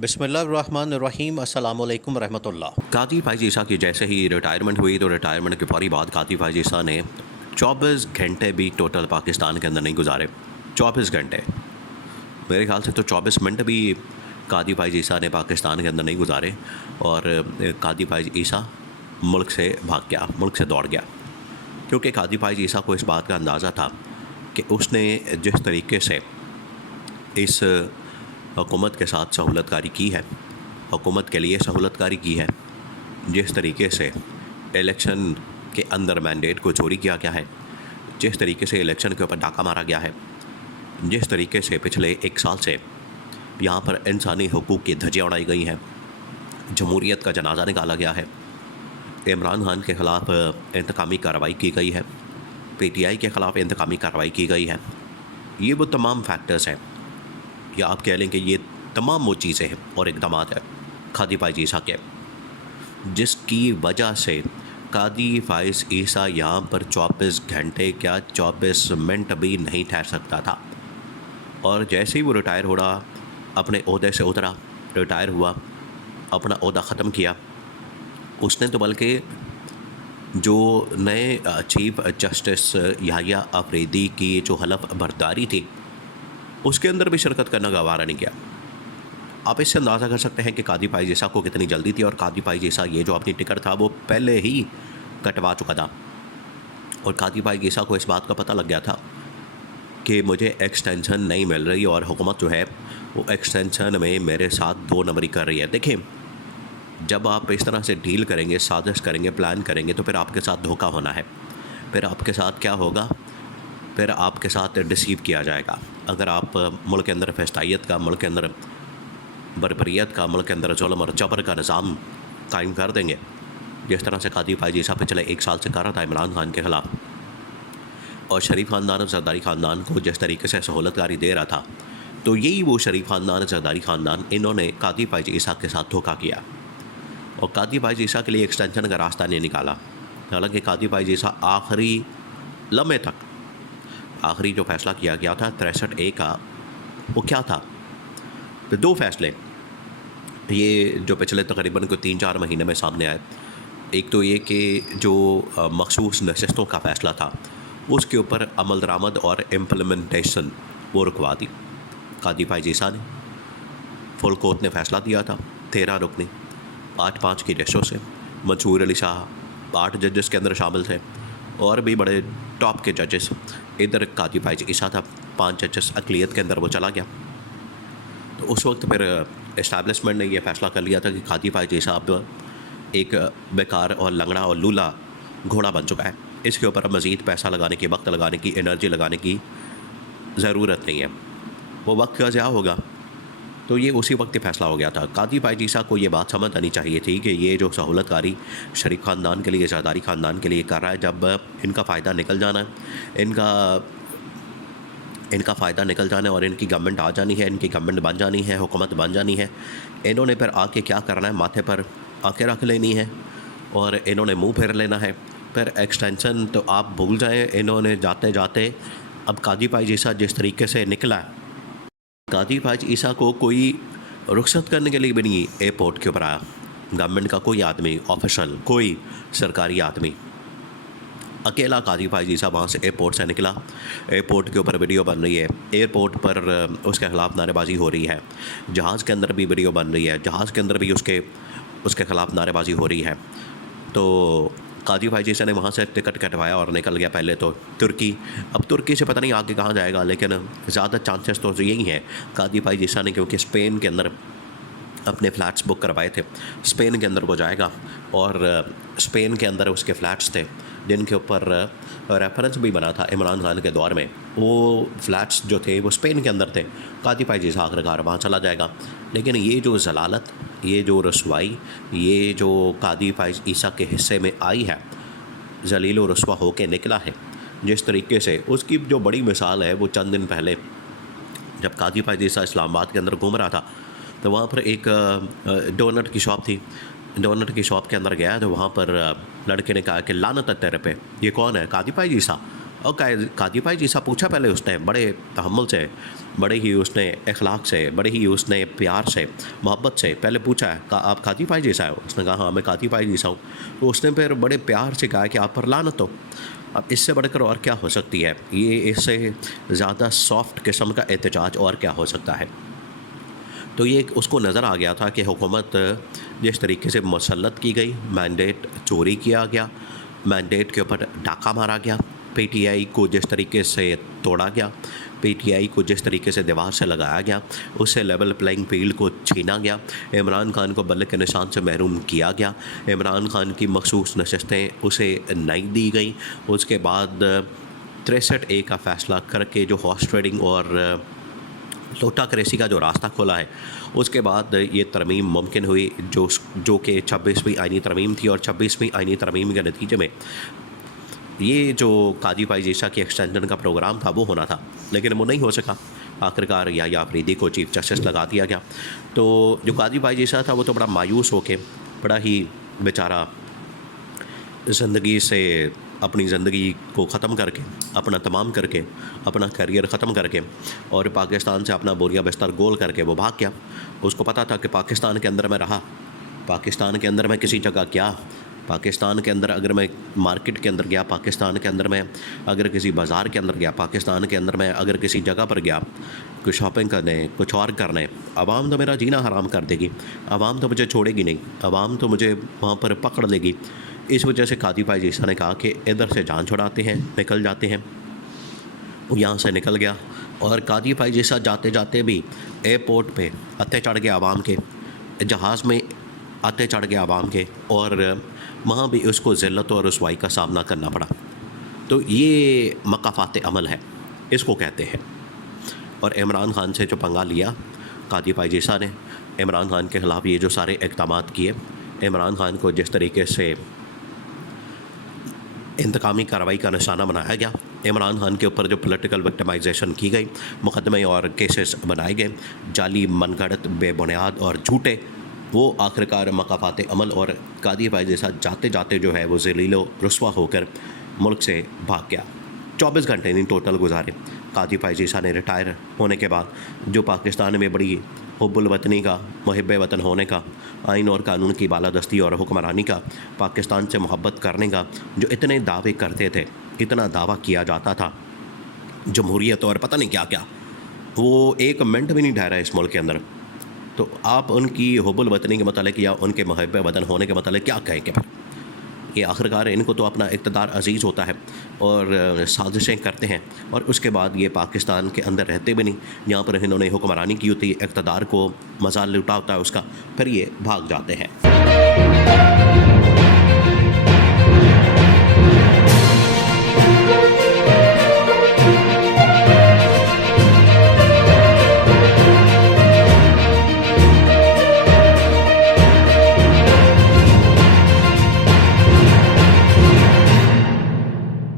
बिस्मिल्लाहिर्रहमानिर्रहीम अस्सलाम वालेकुम रहमतुल्लाह। कादिर भाई जीसा की जैसे ही रिटायरमेंट हुई तो रिटायरमेंट के फौरी बाद कादिर भाई जीसा ने 24 घंटे भी टोटल पाकिस्तान के अंदर नहीं गुजारे। 24 घंटे, मेरे ख्याल से तो 24 मिनट भी कादिर भाई जीसा ने पाकिस्तान के अंदर नहीं गुजारे। और कादिर भाई ईसा मुल्क से भाग गया, मुल्क से दौड़ गया, क्योंकि कादिर भाई ईसा को इस बात का अंदाज़ा था कि उसने जिस तरीके से इस हुकूमत के साथ सहूलतकारी की है, हुकूमत के लिए सहूलतकारी की है, जिस तरीके से इलेक्शन के अंदर मैंडेट को चोरी किया गया है, जिस तरीके से इलेक्शन के ऊपर डाका मारा गया है, जिस तरीके से पिछले 1 साल से यहाँ पर इंसानी हुकूक की धज्जियाँ उड़ाई गई हैं, जमहूरियत का जनाजा निकाला गया है, इमरान खान के ख़िलाफ़ इंतकामी कार्रवाई की गई है, PTI के ख़िलाफ़ इंतकामी कार्रवाई की गई है, ये वो तमाम फैक्टर्स हैं, या आप कह लें कि ये तमाम वो चीज़ें हैं और इक़दाम है कादिर फ़ाइज़ ईसा के, जिसकी वजह से कादिर फ़ाइज़ ईसा यहाँ पर 24 घंटे क्या 24 मिनट भी नहीं ठहर सकता था। और जैसे ही वो रिटायर हो रहा, अपने ओहदे से उतरा, रिटायर हुआ, अपना ओहदा ख़त्म किया, उसने तो बल्कि जो नए चीफ़ जस्टिस याहिया अफरीदी की जो हलफ बर्दारी थी, उसके अंदर भी शिरकत करना गवारा नहीं किया। आप इससे अंदाज़ा कर सकते हैं कि कादिर फ़ाइज़ ईसा को कितनी जल्दी थी, और कादिर फ़ाइज़ ईसा ये जो अपनी टिकट था वो पहले ही कटवा चुका था। और कादिर फ़ाइज़ ईसा को इस बात का पता लग गया था कि मुझे एक्सटेंशन नहीं मिल रही, और हुकूमत जो है वो एक्सटेंशन में मेरे साथ 2 नंबरी कर रही है। देखें, जब आप इस तरह से डील करेंगे, साजिश करेंगे, प्लान करेंगे, तो फिर आपके साथ धोखा होना है। फिर आपके साथ क्या होगा, फिर आपके साथ डिसीव किया जाएगा। अगर आप मुल्क के अंदर फैस्ताइत का, मुल्क के अंदर बरबरीत का, मुल्क के अंदर जुल्म और जबर का निज़ाम कायम कर देंगे, जिस तरह से कादिर फ़ाइज़ ईसा पिछले 1 साल से कर रहा था इमरान खान के ख़िलाफ़, और शरीफ ख़ानदान और ज़रदारी ख़ानदान को जिस तरीके से सहूलतकारी दे रहा था, तो यही वो शरीफ ख़ानदान, ज़रदारी ख़ानदान, इन्होंने कादिर फ़ाइज़ ईसा के साथ धोखा किया और कादिर फ़ाइज़ ईसा के लिए एक्सटेंशन का रास्ता नहीं निकाला। हालांकि कादिर फ़ाइज़ ईसा आखिरी लम्हे तक, आखिरी जो फ़ैसला किया गया था 63A का, वो क्या था? तो 2 फ़ैसले ये जो पिछले तकरीबन को 3-4 महीने में सामने आए। एक तो ये कि जो मखसूस नशस्तों का फ़ैसला था, उसके ऊपर अमल दरामद और इम्प्लीमेंटेशन वो रुकवा दी कादिर फ़ाइज़ ईसा ने। फुल कोर्ट ने फ़ैसला दिया था 13 रुकनी 8-5 की रेशो से। मंसूर अली शाह 8 जजेस के अंदर शामिल थे, और भी बड़े टॉप के जजेस। इधर कादिर फ़ाइज़ ईसा था, 5 जजेस अक़लियत के अंदर वो चला गया। तो उस वक्त फिर इस्टेब्लिशमेंट ने यह फ़ैसला कर लिया था कि कादिर फ़ाइज़ ईसा अब एक बेकार और लंगड़ा और लूला घोड़ा बन चुका है, इसके ऊपर अब मज़ीद पैसा लगाने की, वक्त लगाने की, एनर्जी लगाने की ज़रूरत नहीं है, वो वक्त का ज़िया होगा। तो ये उसी वक्त ही फ़ैसला हो गया था। कादिर फ़ाइज़ ईसा को ये बात समझ आनी चाहिए थी कि ये जो सहूलतकारी शरीफ ख़ानदान के लिए, ज़रदारी ख़ानदान के लिए कर रहा है, जब इनका फ़ायदा निकल जाना है, इनका फ़ायदा निकल जाना है और इनकी गवर्नमेंट आ जानी है, इनकी गवर्नमेंट बन जानी है, हुकूमत बन जानी है, इन्होंने फिर आके क्या करना है, माथे पर आके रख लेनी है और इन्होंने मुँह फेर लेना है। फिर एक्सटेंशन तो आप भूल जाएँ, इन्होंने जाते जाते अब कादिर फ़ाइज़ ईसा जिस तरीके से निकला है, कादिर फ़ाइज़ ईसा को कोई रुखसत करने के लिए भी नहीं एयरपोर्ट के ऊपर आया। गवर्नमेंट का कोई आदमी, ऑफिशियल, कोई सरकारी आदमी, अकेला कादिर फ़ाइज़ ईसा वहाँ से एयरपोर्ट से निकला। एयरपोर्ट के ऊपर वीडियो बन रही है, एयरपोर्ट पर उसके ख़िलाफ़ नारेबाज़ी हो रही है, जहाज़ के अंदर भी वीडियो बन रही है, जहाज़ के अंदर भी उसके ख़िलाफ़ नारेबाज़ी हो रही है। तो कादिर फ़ाइज़ ईसा ने वहाँ से टिकट कटवाया और निकल गया पहले तो तुर्की। अब तुर्की से पता नहीं आगे कहाँ जाएगा, लेकिन ज़्यादा चांसेस तो यही हैं कादिर फ़ाइज़ ईसा ने, क्योंकि स्पेन के अंदर अपने फ़्लैट्स बुक करवाए थे, स्पेन के अंदर वो जाएगा। और स्पेन के अंदर उसके फ़्लैट्स थे जिनके ऊपर रेफरेंस भी बना था इमरान खान के दौर में। वो फ़्लैट्स जो थे वो स्पेन के अंदर थे। कादिर फ़ाइज़ ईसा आखिरकार वहाँ चला जाएगा। लेकिन ये जो ज़लालत, ये जो रसवाई, ये जो कादिर फ़ाइज़ ईसा के हिस्से में आई है, ज़लील व रुसवा होके निकला है जिस तरीके से, उसकी जो बड़ी मिसाल है वो चंद दिन पहले जब कादिर फ़ाइज़ ईसा इस्लामाबाद के अंदर घूम रहा था, तो वहाँ पर एक डोनट की शॉप थी। डोनट की शॉप के अंदर गया तो वहाँ पर लड़के ने कहा कि लानत है तेरे पे, ये कौन है? कादिर फ़ाइज़ ईसा। और काजी भाई जैसा पूछा पहले उसने, बड़े तहम्मुल से, बड़े ही उसने अखलाक से, बड़े ही उसने प्यार से, मोहब्बत से पहले पूछा है कि आप काजी भाई जैसा हो। उसने कहा हाँ मैं काजी भाई जैसा हूँ। तो उसने फिर बड़े प्यार से कहा कि आप पर लानत हो। अब इससे बढ़कर और क्या हो सकती है, ये इससे ज़्यादा सॉफ्ट किस्म का एहतजाज और क्या हो सकता है। तो ये उसको नज़र आ गया था कि हुकूमत जिस तरीके से मुसल्लत की गई, मैंडेट चोरी किया गया, मैंडेट के ऊपर डाका मारा गया, पीटीआई को जिस तरीके से तोड़ा गया, पीटीआई को जिस तरीके से दीवार से लगाया गया, उससे लेवल प्लेइंग फील्ड को छीना गया, इमरान खान को बल्ले के निशान से महरूम किया गया, इमरान खान की मखसूस नशस्तें उसे नहीं दी गई। उसके बाद 63A का फ़ैसला करके जो हॉर्स ट्रेडिंग और लोटा क्रेसी का जो रास्ता खोला है, उसके बाद ये तरमीम मुमकिन हुई जो कि 26वीं आइनी तरमीम थी। और 26वीं आइनी तरमीम के नतीजे में ये जो काजी भाई जैसा की एक्सटेंशन का प्रोग्राम था वो होना था, लेकिन वो नहीं हो सका। आखिरकार या अफरीदी को चीफ जस्टिस लगा दिया गया। तो जो काजी भाई जैसा था वो तो बड़ा मायूस होके, बड़ा ही बेचारा ज़िंदगी से, अपनी ज़िंदगी को ख़त्म करके, अपना तमाम करके, अपना करियर ख़त्म करके और पाकिस्तान से अपना बोरिया बिस्तर गोल करके वो भाग गया। उसको पता था कि पाकिस्तान के अंदर मैं रहा, पाकिस्तान के अंदर मैं किसी जगह गया, पाकिस्तान के अंदर अगर मैं मार्केट के अंदर गया, पाकिस्तान के अंदर मैं अगर किसी बाज़ार के अंदर गया, पाकिस्तान के अंदर मैं अगर किसी जगह पर गया कुछ शॉपिंग करने, कुछ और करने, आवाम तो मेरा जीना हराम कर देगी, आवाम तो मुझे छोड़ेगी नहीं, आवाम तो मुझे वहाँ पर पकड़ लेगी। इस वजह से काजी भाई जैसा ने कहा कि इधर से जान छुड़ाते हैं, निकल जाते हैं। वो यहाँ से निकल गया और काजी भाई जैसा जाते जाते भी एयरपोर्ट पे अत्ते चढ़ गया आवाम के, जहाज़ में अत्ते चढ़ गया आवाम के, और वहाँ भी उसको ज़िल्लत और रुसवाई का सामना करना पड़ा। तो ये मकाफ़ात अमल है, इसको कहते हैं। और इमरान खान से जो पंगा लिया काजी भाई जैसा ने, इमरान खान के ख़िलाफ़ ये जो सारे इक़दामात किए, इमरान खान को जिस तरीके से इंतकामी कार्रवाई का निशाना बनाया गया, इमरान खान के ऊपर जो पॉलिटिकल विक्टिमाइजेशन की गई, मुकदमे और केसेस बनाए गए, जाली, मनगढ़ंत, बेबुनियाद और झूठे, वो आखिरकार मकाफ़ात अमल। और काजी भाई जैसा जाते जाते जो है वो ज़लीलो रुस्वा होकर मुल्क से भाग गया। 24 घंटे नहीं टोटल गुजारे काजी भाई जैसा ने रिटायर होने के बाद, जो पाकिस्तान में बड़ी हुब्बुल वतनी का, मुहिब्बे वतन होने का, आइन और कानून की बालादस्ती और हुक्मरानी का, पाकिस्तान से मोहब्बत करने का जो इतने दावे करते थे, इतना दावा किया जाता था जमहूरियत और पता नहीं क्या क्या, वो एक मिनट भी नहीं ठहरा इस मुल्क के अंदर। तो आप उनकी हुब्बुल वतनी के मतलब या उनके मुहिब्बे वतन होने के मतलब क्या कहेंगे फिर? ये आखिरकार इनको तो अपना इक़्तिदार अजीज़ होता है और साजिशें करते हैं, और उसके बाद ये पाकिस्तान के अंदर रहते भी नहीं, यहाँ पर इन्होंने हुक्मरानी की होती है, इक़्तिदार को मज़ा लुटा होता है उसका, फिर ये भाग जाते हैं।